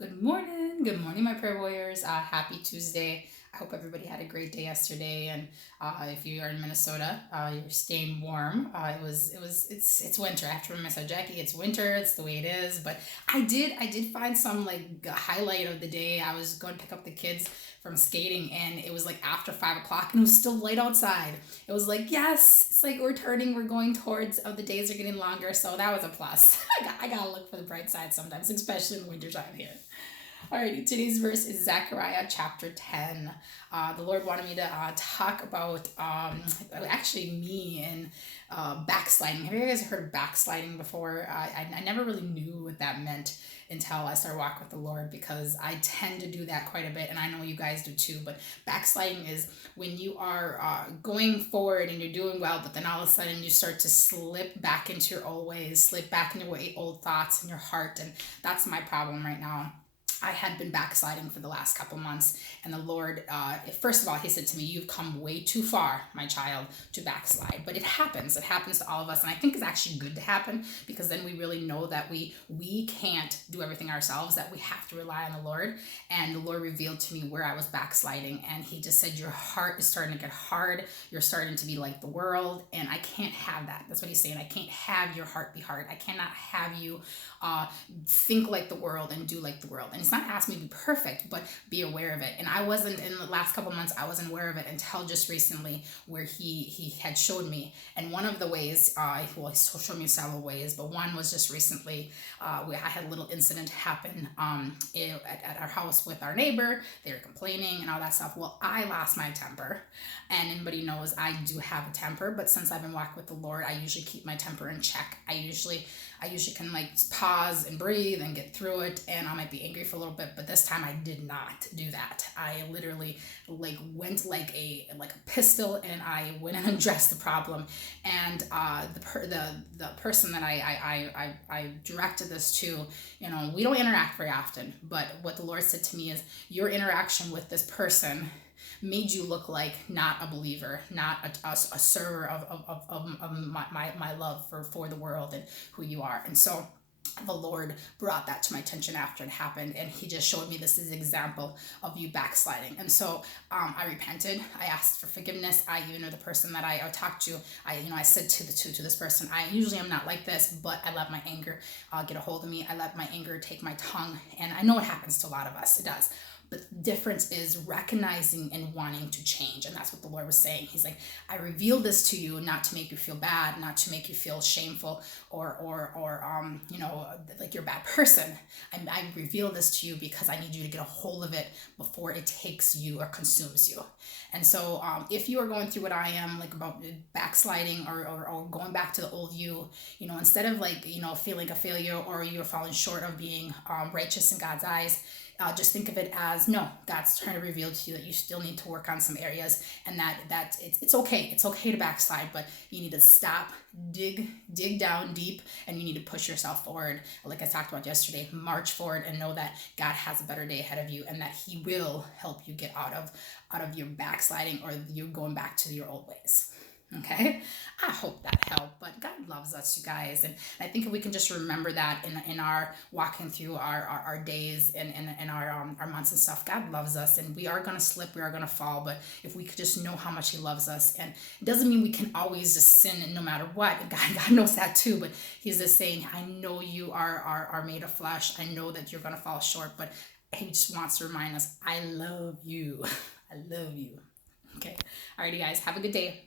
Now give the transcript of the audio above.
Good morning, my prayer warriors. Happy Tuesday. I hope everybody had a great day yesterday, and if you are in Minnesota, you're staying warm. It's winter. I have to remember, Jackie, it's winter. It's the way it is. But I did find some like highlight of the day. I was going to pick up the kids from skating, and it was like after 5 o'clock, and it was still light outside. It was like, yes, it's like we're going towards. The days are getting longer, so that was a plus. I gotta look for the bright side sometimes, especially in the winter time here. Alrighty, today's verse is Zechariah chapter 10. The Lord wanted me to talk about actually me and backsliding. Have you guys heard of backsliding before? I never really knew what that meant until I started walking with the Lord, because I tend to do that quite a bit, and I know you guys do too. But backsliding is when you are going forward and you're doing well, but then all of a sudden you start to slip back into your old ways, slip back into your old thoughts in your heart, and that's my problem right now. I had been backsliding for the last couple months, and the Lord, first of all, He said to me, "You've come way too far, my child, to backslide." But it happens. It happens to all of us, and I think it's actually good to happen, because then we really know that we can't do everything ourselves. That we have to rely on the Lord. And the Lord revealed to me where I was backsliding, and He just said, "Your heart is starting to get hard. You're starting to be like the world, and I can't have that." That's what He's saying. I can't have your heart be hard. I cannot have you think like the world and do like the world. And He's not asking me to be perfect, but be aware of it. And I wasn't, in the last couple months, I wasn't aware of it until just recently, where he had showed me. And one of the ways, he showed me several ways, but one was just recently, I had a little incident happen at our house with our neighbor. They were complaining and all that stuff. Well, I lost my temper, and anybody knows I do have a temper, but since I've been walking with the Lord, I usually keep my temper in check. I usually can like pause and breathe and get through it, and I might be angry for a little bit, but this time I did not do that. I literally like went like a pistol, and I went and addressed the problem. And the person that I directed this to, we don't interact very often, but what the Lord said to me is, your interaction with this person made you look like not a believer, not a server of my love for the world and who you are. And so the Lord brought that to my attention after it happened, and He just showed me, this is an example of you backsliding. And so I repented. I asked for forgiveness. I even know the person that I talked to. I said to this person, I usually am not like this, but I let my anger get a hold of me. I let my anger take my tongue, and I know it happens to a lot of us. It does. But the difference is recognizing and wanting to change. And that's what the Lord was saying. He's like, I revealed this to you not to make you feel bad, not to make you feel shameful or like you're a bad person. I revealed this to you because I need you to get a hold of it before it takes you or consumes you. And so if you are going through what I am, like about backsliding or going back to the old you, instead of feeling like a failure, or you're falling short of being righteous in God's eyes, just think of it as, no, God's trying to reveal to you that you still need to work on some areas, and that it's okay. It's okay to backslide, but you need to stop, dig down deep, and you need to push yourself forward. Like I talked about yesterday, march forward and know that God has a better day ahead of you, and that He will help you get out of your backsliding, or you going back to your old ways. Okay, I hope that helped. But God loves us, you guys, and I think if we can just remember that in our walking through our days and our months and stuff, God loves us, and we are gonna slip, we are gonna fall, but if we could just know how much He loves us, and it doesn't mean we can always just sin no matter what. God knows that too, but He's just saying, I know you are made of flesh. I know that you're gonna fall short, but He just wants to remind us, I love you. I love you. Okay, alrighty, guys, have a good day.